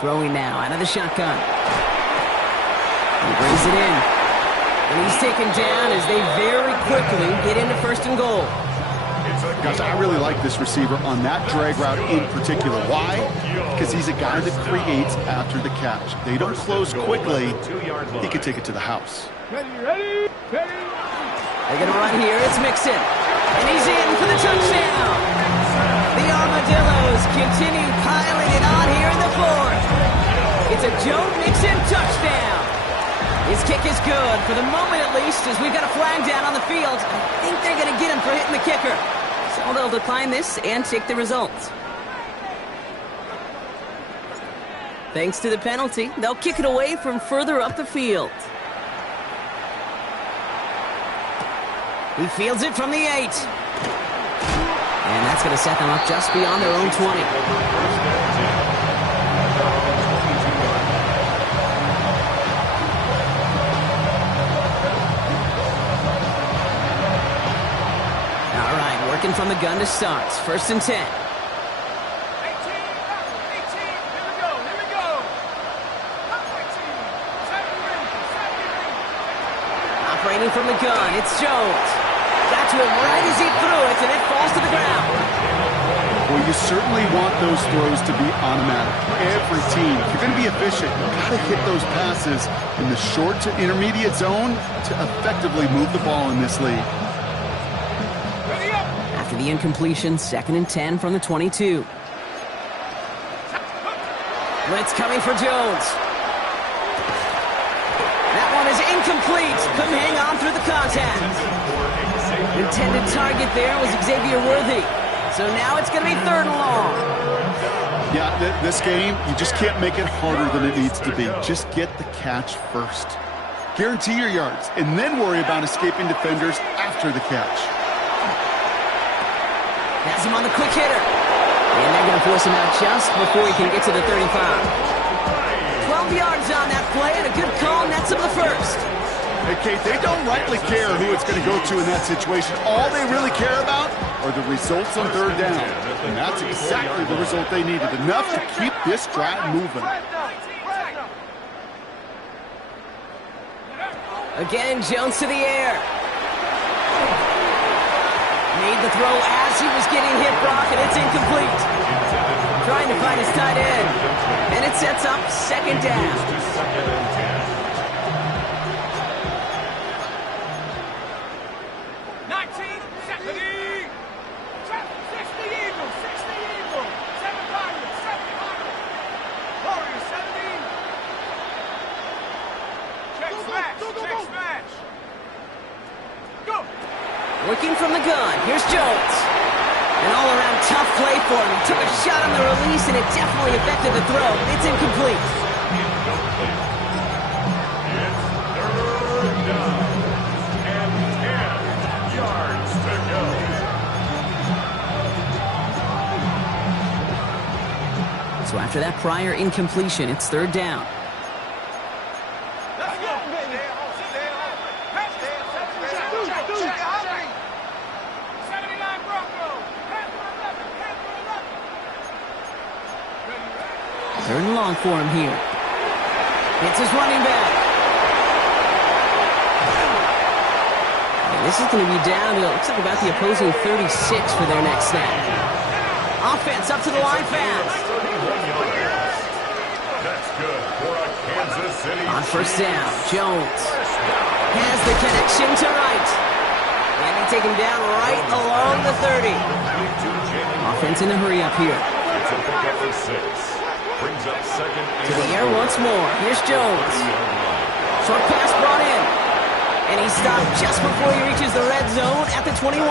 Throwing now out of the shotgun. He brings it in. And he's taken down as they very quickly get into 1st and goal. Guys, I really like this receiver on that drag route in particular. Why? Because he's a guy that creates after the catch. They don't close quickly. He can take it to the house. Ready. They're going to run here. It's Mixon. And he's in for the touchdown. The Armadillos continue piling it on here in the 4th. It's a Joe Mixon touchdown. His kick is good, for the moment at least, as we've got a flag down on the field. I think they're going to get him for hitting the kicker. So they'll decline this and take the results. Thanks to the penalty, they'll kick it away from further up the field. He fields it from the 8. And that's going to set them up just beyond their own 20. Working from the gun to start. 1st and 10. 18, here we go. Operating from the gun, it's Jones. Got to him right as he threw it, and it falls to the ground. Well, you certainly want those throws to be automatic. Every team, if you're going to be efficient, you've got to hit those passes in the short to intermediate zone to effectively move the ball in this league. After the incompletion, 2nd and 10 from the 22. Blitz coming for Jones. That one is incomplete. Couldn't hang on through the contact. Intended target there was Xavier Worthy. So now it's going to be 3rd and long. Yeah, this game, you just can't make it harder than it needs to be. Just get the catch first. Guarantee your yards, and then worry about escaping defenders after the catch. Has him on the quick hitter. And they're going to force him out just before he can get to the 35. 12 yards on that play, and a good call nets him the first. Hey, Kate, they don't rightly care who it's going to go to in that situation. All they really care about are the results on 3rd down. And that's exactly the result they needed. Enough to keep this drive moving. Again, Jones to the air. Made the throw as he was getting hit, Brock, and it's incomplete. Trying to find his tight end. And it sets up 2nd down. 6 match. Go. Working from the gun. Here's Jones. An all-around tough play for him. He took a shot on the release, and it definitely affected the throw. It's incomplete. It's 3rd down and 10 yards to go. So after that prior incompletion, it's 3rd down. Let's go. 79 Broncos. 3rd and long for him here. It's his running back. And this is going to be down to, it looks like about the opposing 36 for their next snap. Offense up to the line fast. That's good for a Kansas City. On 1st down, Jones has the connection to Wright. And they take him down right along the 30. Offense in a hurry up here. It's a pickup for 6. Brings up 2nd To the air once more. Here's Jones. Short pass brought in. And he stopped just before he reaches the red zone at the 21.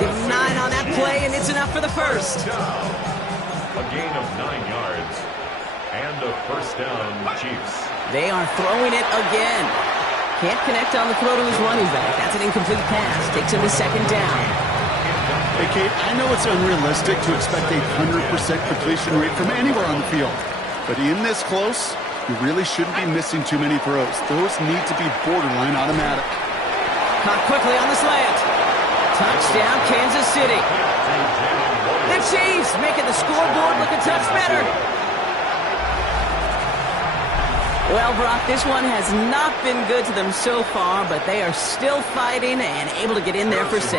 Give him 9 on that play, and it's enough for the first. A gain of 9 yards. And a 1st down, Chiefs. They are throwing it again. Can't connect on the throw to his running back. That's an incomplete pass. Takes him to 2nd down. Hey, Kate, I know it's unrealistic to expect a 100% completion rate from anywhere on the field. But in this close, you really shouldn't be missing too many throws. Those need to be borderline automatic. Caught quickly on the slant. Touchdown, Kansas City. The Chiefs making the scoreboard look a touch better. Well, Brock, this one has not been good to them so far, but they are still fighting and able to get in there for 6.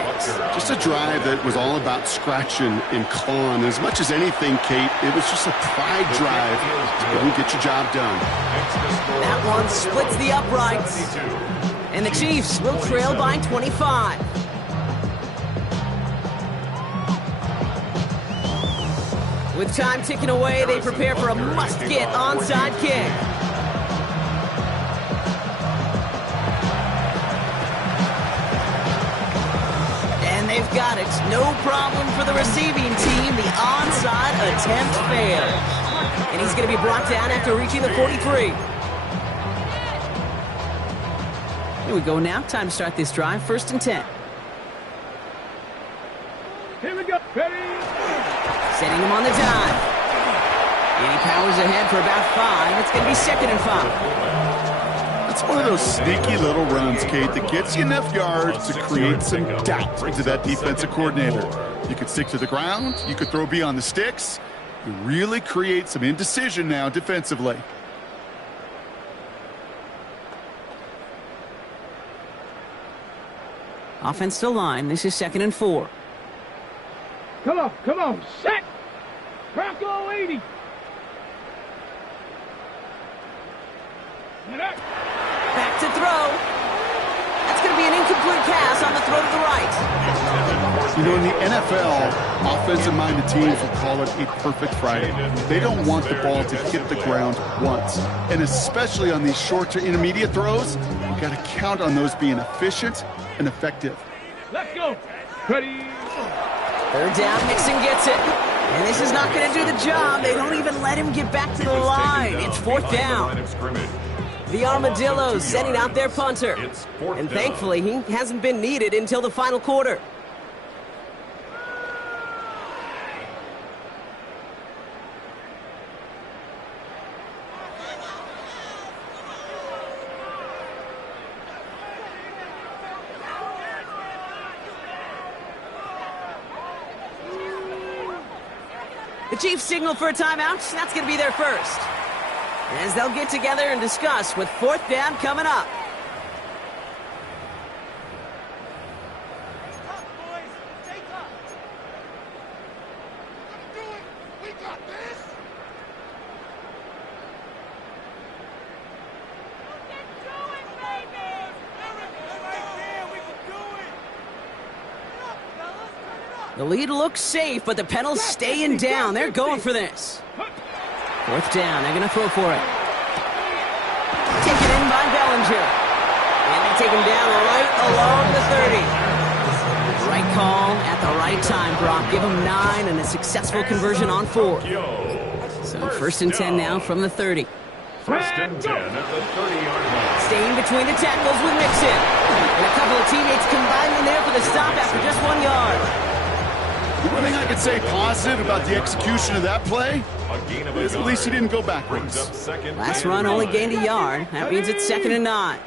Just a drive that was all about scratching and clawing. As much as anything, Kate, it was just a pride drive to go and get your job done. That one splits the uprights. And the Chiefs will trail by 25. With time ticking away, they prepare for a must-get onside kick. And they've got it. No problem for the receiving team. The onside attempt failed. And he's going to be brought down after reaching the 43. Here we go now. Time to start this drive. 1st and 10. Here we go. Ready. Setting him on the dive. And he powers ahead for about 5. It's going to be 2nd and 5. It's one of those sneaky little runs, Kate, that gets you enough yards to create some doubt into that defensive coordinator. You could stick to the ground. You could throw beyond the sticks. You really create some indecision now defensively. Offensive line. This is 2nd and 4. Come on. Set. Bronco 80. Back to throw. That's going to be an incomplete pass on the throw to the right. You know, in the NFL, offensive-minded teams will call it a perfect Friday. They don't want the ball to hit the ground once. And especially on these short to intermediate throws, you got to count on those being efficient and effective. Let's go. Ready. Third down, Mixon gets it. And this is not going to do the job. They don't even let him get back to the line. It's fourth down. The Armadillos sending out their punter. And thankfully, he hasn't been needed until the final quarter. The Chiefs signal for a timeout. That's going to be their first. As they'll get together and discuss with fourth down coming up. The lead looks safe, but the pedals staying down. They're going for this. Fourth down. They're going to throw for it. Taken in by Bellinger. And they take him down right along the 30. Right call at the right time, Brock. Give him 9 and a successful conversion on 4. So first and 10 now from the 30. First and 10 at the 30-yard line. Staying between the tackles with Mixon. And a couple of teammates combining there for the stop after just 1 yard. The one thing I could say positive about the execution of that play is at least he didn't go backwards. Last run only gained a yard. That means it's 2nd and 9.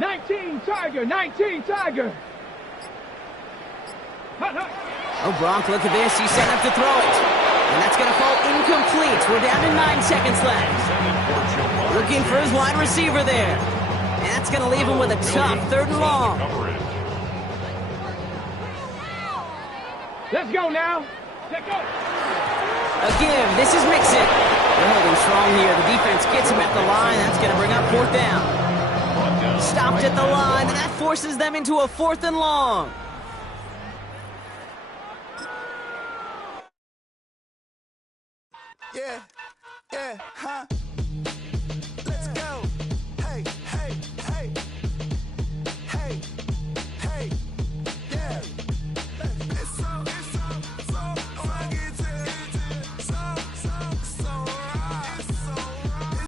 19 Tiger, 19 Tiger. Oh, Bronk, look at this. He's set up to throw it. And that's going to fall incomplete. We're down to 9 seconds left. Looking for his wide receiver there. And that's going to leave him with a tough 3rd and long. Let's go now. Let's go. Again, this is Mixon. They're holding strong here. The defense gets him at the line. That's going to bring up 4th down. Stopped at the line, and that forces them into a 4th and long. Yeah, huh?